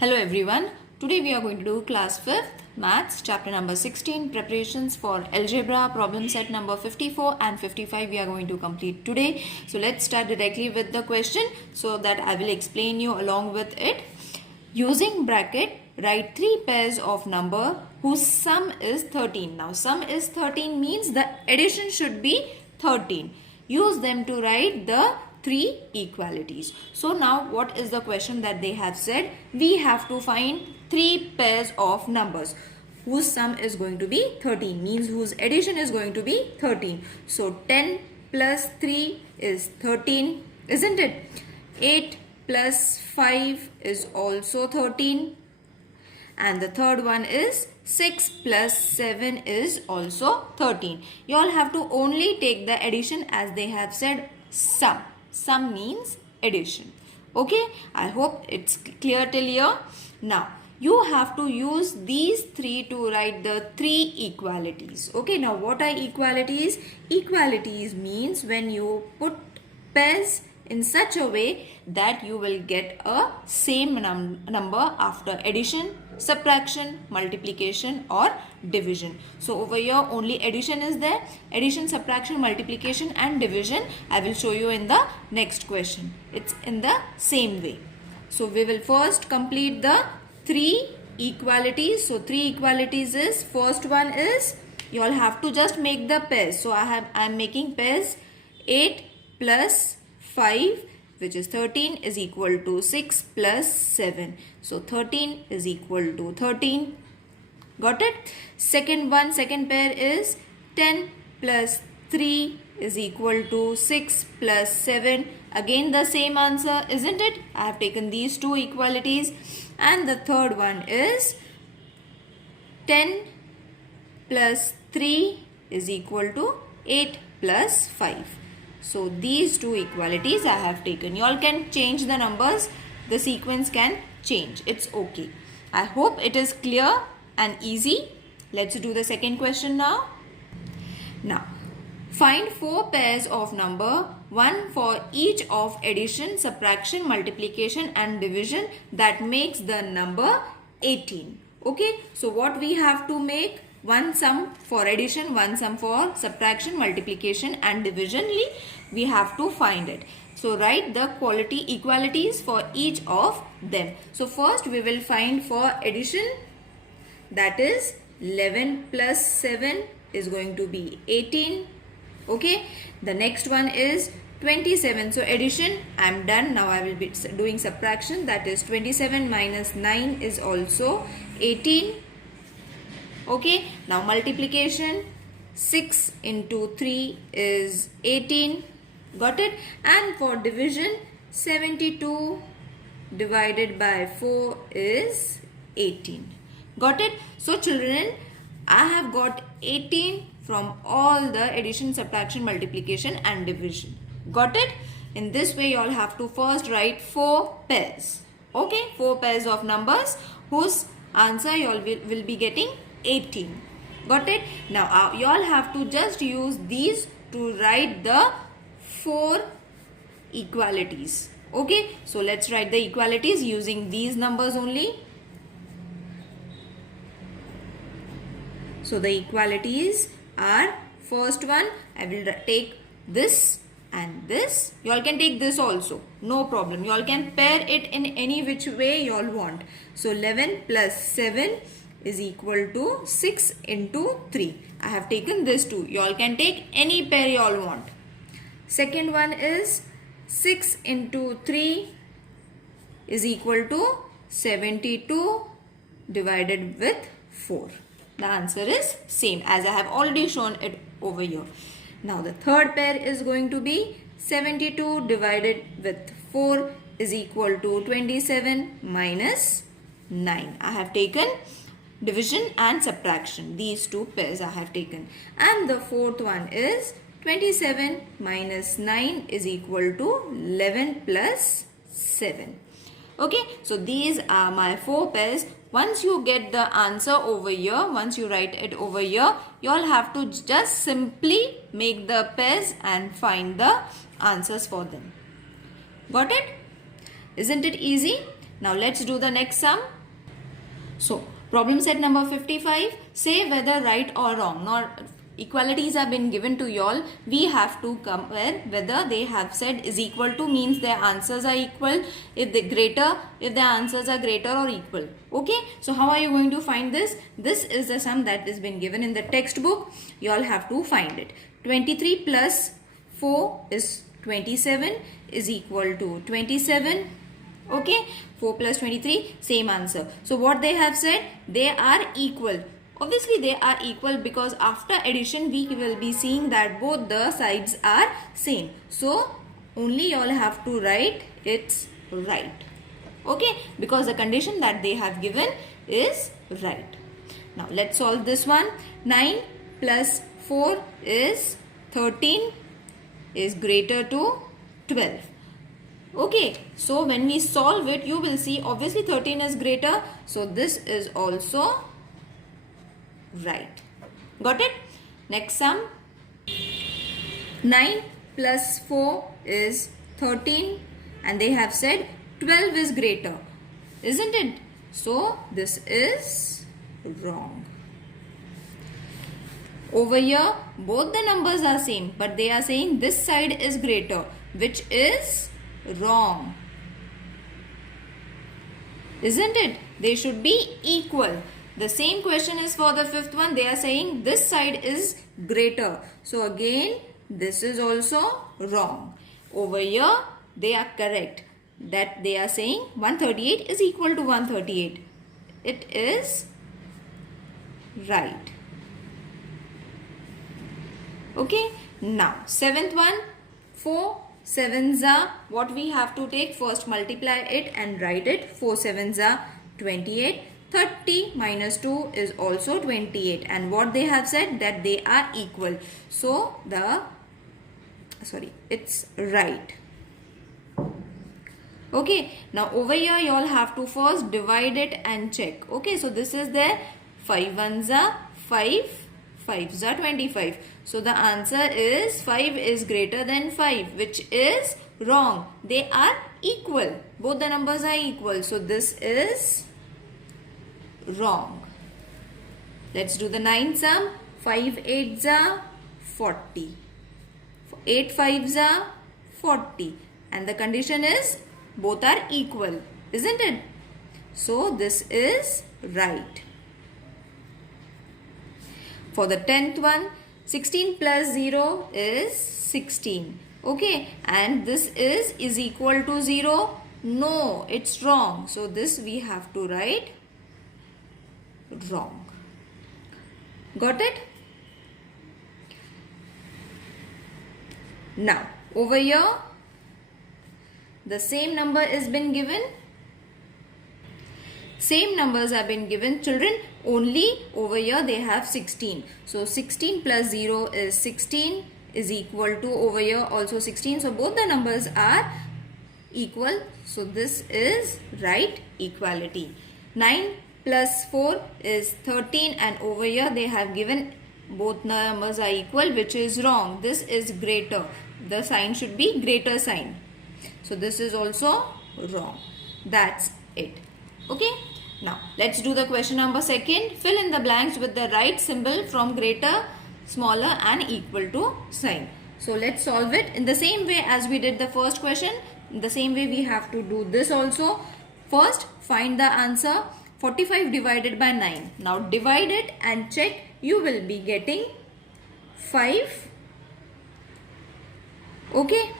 Hello everyone. Today we are going to do class 5th maths chapter number 16 preparations for algebra problem set number 54 and 55 we are going to complete today. So let's start directly with the question so that I will explain you along with it. Using bracket write three pairs of number whose sum is 13. Now sum is 13 means the addition should be 13. Use them to write the three equalities. So now what is the question that they have said? We have to find three pairs of numbers whose sum is going to be 13, means whose addition is going to be 13. So 10 plus 3 is 13, isn't it? 8 plus 5 is also 13. And the third one is 6 plus 7 is also 13. You all have to only take the addition as they have said sum. Sum means addition. Okay, I hope it's clear till here. Now, you have to use these three to write the three equalities. Okay, now what are equalities? Equalities means when you put pairs in such a way that you will get a same number after addition, subtraction, multiplication or division. So over here only addition is there. Addition, subtraction, multiplication and division I will show you in the next question. It's in the same way. So we will first complete the three equalities. So three equalities is, first one is you all have to just make the pairs. So I am making pairs. 8 plus 5 which is 13 is equal to 6 plus 7. So 13 is equal to 13. Got it? Second pair is 10 plus 3 is equal to 6 plus 7. Again the same answer, isn't it? I have taken these two equalities. And the third one is 10 plus 3 is equal to 8 plus 5. So these two equalities I have taken. You all can change the numbers. The sequence can change. It's okay. I hope it is clear and easy. Let's do the second question now. Now, find four pairs of number, one for each of addition, subtraction, multiplication and division that makes the number 18. Okay. So what we have to make? One sum for addition, one sum for subtraction, multiplication and division. We have to find it. So write the equalities for each of them. So first we will find for addition, that is 11 plus 7 is going to be 18. Okay. The next one is 27. So addition I am done. Now I will be doing subtraction, that is 27 minus 9 is also 18. Okay, now multiplication, 6 into 3 is 18. Got it? And for division, 72 divided by 4 is 18. Got it? So children, I have got 18 from all the addition, subtraction, multiplication and division. Got it? In this way, you all have to first write four pairs. Okay, four pairs of numbers whose answer you all will be getting 18. Got it? Now you all have to just use these to write the four equalities. Okay, so let's write the equalities using these numbers only. So the equalities are, first one I will take this and this. You all can take this also, no problem. You all can pair it in any which way you all want. So 11 plus 7 is equal to 6 into 3. I have taken this too. You all can take any pair you all want. Second one is 6 into 3 is equal to 72 divided with 4. The answer is same as I have already shown it over here. Now the third pair is going to be 72 divided with 4 is equal to 27 minus 9. I have taken division and subtraction. These two pairs I have taken. And the fourth one is 27 minus 9 is equal to 11 plus 7. Okay, so these are my four pairs. Once you get the answer over here, once you write it over here, you all have to just simply make the pairs and find the answers for them. Got it? Isn't it easy? Now let's do the next sum. So problem set number 55, say whether right or wrong. Now equalities have been given to y'all. We have to compare whether they have said is equal to means their answers are equal, if their answers are greater or equal. Okay, so how are you going to find this? This is the sum that has been given in the textbook. Y'all have to find it. 23 plus 4 is 27 is equal to 27. Okay, 4 plus 23, same answer. So what they have said, they are equal. Obviously they are equal because after addition we will be seeing that both the sides are same. So only you all have to write it's right. Okay, because the condition that they have given is right. Now let's solve this one. 9 plus 4 is 13 is greater to 12. Okay, so when we solve it, you will see obviously 13 is greater. So this is also right. Got it? Next sum. 9 plus 4 is 13 and they have said 12 is greater. Isn't it? So this is wrong. Over here, both the numbers are same, but they are saying this side is greater, which is wrong. Isn't it? They should be equal. The same question is for the fifth one. They are saying this side is greater. So again, this is also wrong. Over here, they are correct. That they are saying 138 is equal to 138. It is right. Okay. Now, seventh one, 4 sevens are, what we have to take, first multiply it and write it. 4 sevens are 28. 30 minus 2 is also 28, and what they have said that they are equal. So it's right. Okay, now over here you all have to first divide it and check. Okay, so this is there. 5 ones are 5, 5s are 25. So the answer is 5 is greater than 5, which is wrong. They are equal. Both the numbers are equal. So this is wrong. Let's do the 9th sum. 5 8s are 40. 8 5s are 40. And the condition is both are equal. Isn't it? So this is right. For the 10th one, 16 plus 0 is 16. Okay. And this is equal to 0. No, it's wrong. So this we have to write wrong. Got it? Now, over here, the same number is been given. Same numbers have been given, children, only over here they have 16. So 16 plus 0 is 16 is equal to over here also 16. So both the numbers are equal. So this is right, equality. 9 plus 4 is 13 and over here they have given both numbers are equal, which is wrong. This is greater. The sign should be greater sign. So this is also wrong. That's it. Okay. Now let's do the question number 2. Fill in the blanks with the right symbol from greater, smaller and equal to sign. So let's solve it in the same way as we did the first question. In the same way we have to do this also. First, find the answer. 45 divided by 9. Now divide it and check. You will be getting 5. Okay.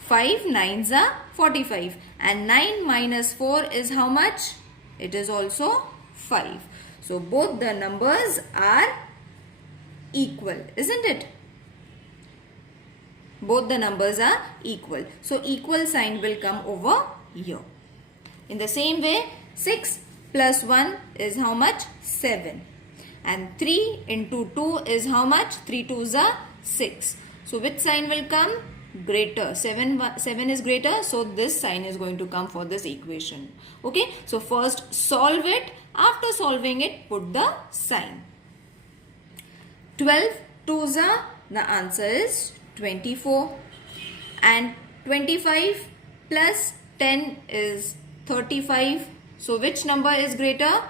5 9s are 45. And 9 minus 4 is how much? It is also 5. So both the numbers are equal. Isn't it? Both the numbers are equal. So equal sign will come over here. In the same way, 6 plus 1 is how much? 7. And 3 into 2 is how much? 3 2s are 6. So which sign will come? Greater. 7 is greater. So this sign is going to come for this equation. Okay. So first solve it. After solving it, put the sign. 12 2s are, the answer is 24. And 25 plus 10 is 35. So which number is greater?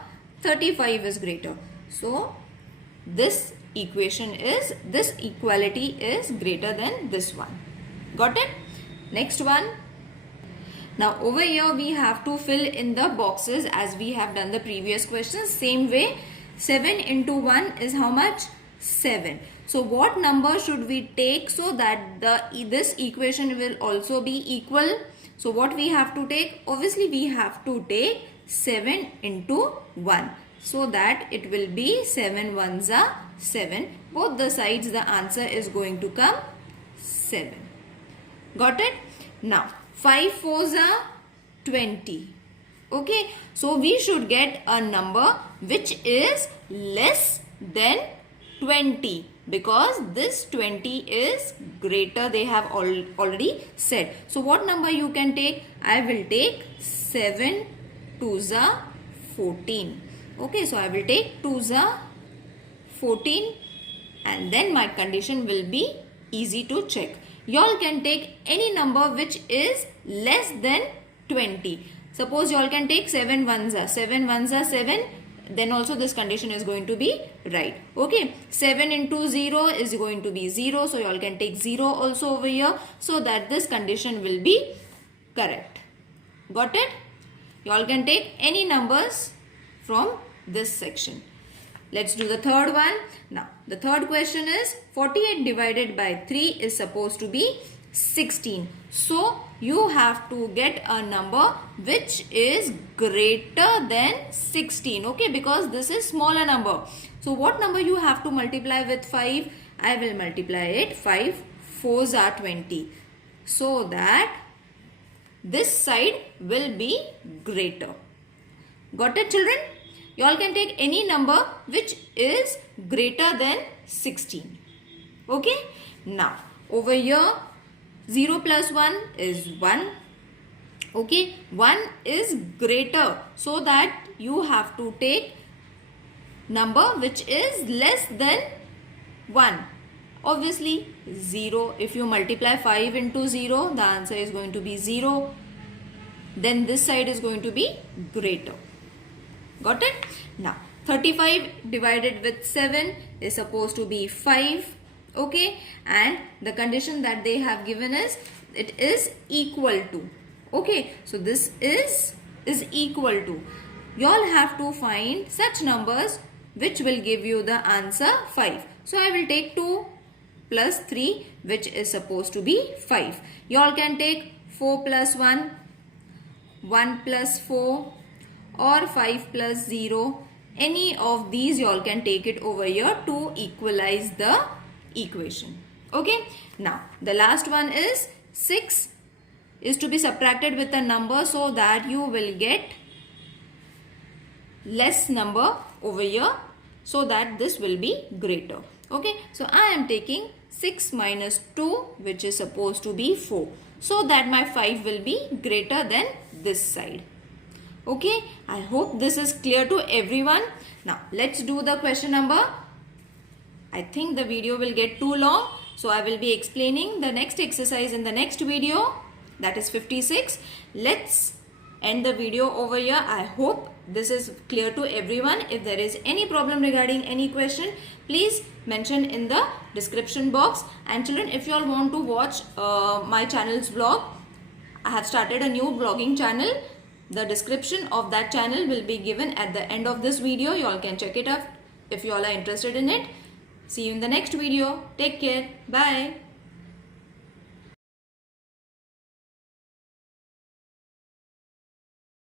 35 is greater. So this equality is greater than this one. Got it? Next one. Now over here we have to fill in the boxes as we have done the previous questions. Same way, 7 into 1 is how much? 7. So what number should we take so that this equation will also be equal? So what we have to take? Obviously we have to take 7 into 1. So that it will be 7 ones are 7. Both the sides the answer is going to come 7. Got it? Now 5 fours are 20. Okay. So we should get a number which is less than 20 because this 20 is greater, they have already said. So what number you can take? I will take 7 twos are 14. Okay, so I will take 2s are 14 and then my condition will be easy to check. Y'all can take any number which is less than 20. Suppose y'all can take 7 ones are 7, then also this condition is going to be right. Okay, 7 into 0 is going to be 0. So y'all can take 0 also over here so that this condition will be correct. Got it? Y'all can take any numbers from this section. Let's do the third one. Now, the third question is 48 divided by 3 is supposed to be 16. So, you have to get a number which is greater than 16. Okay, because this is smaller number. So, what number you have to multiply with 5? I will multiply it. 5 4s are 20. So that this side will be greater. Got it, children? You all can take any number which is greater than 16. Okay. Now, over here, 0 plus 1 is 1. Okay. 1 is greater. So that you have to take number which is less than 1. Obviously, 0. If you multiply 5 into 0, the answer is going to be 0. Then this side is going to be greater. Got it? Now, 35 divided with 7 is supposed to be 5. Okay? And the condition that they have given is, it is equal to. Okay? So, this is equal to. You all have to find such numbers which will give you the answer 5. So, I will take 2 plus 3 which is supposed to be 5. You all can take 4 plus 1, 1 plus 4 or 5 plus 0. Any of these you all can take it over here to equalize the equation. Okay. Now the last one is 6 is to be subtracted with a number so that you will get less number over here so that this will be greater. Okay. So I am taking 6 minus 2 which is supposed to be 4 so that my 5 will be greater than this side. Okay, I hope this is clear to everyone. Now, let's do the question number. I think the video will get too long. So, I will be explaining the next exercise in the next video. That is 56. Let's end the video over here. I hope this is clear to everyone. If there is any problem regarding any question, please mention in the description box. And children, if you all want to watch my channel's vlog, I have started a new vlogging channel. The description of that channel will be given at the end of this video. You all can check it out if you all are interested in it. See you in the next video. Take care. Bye.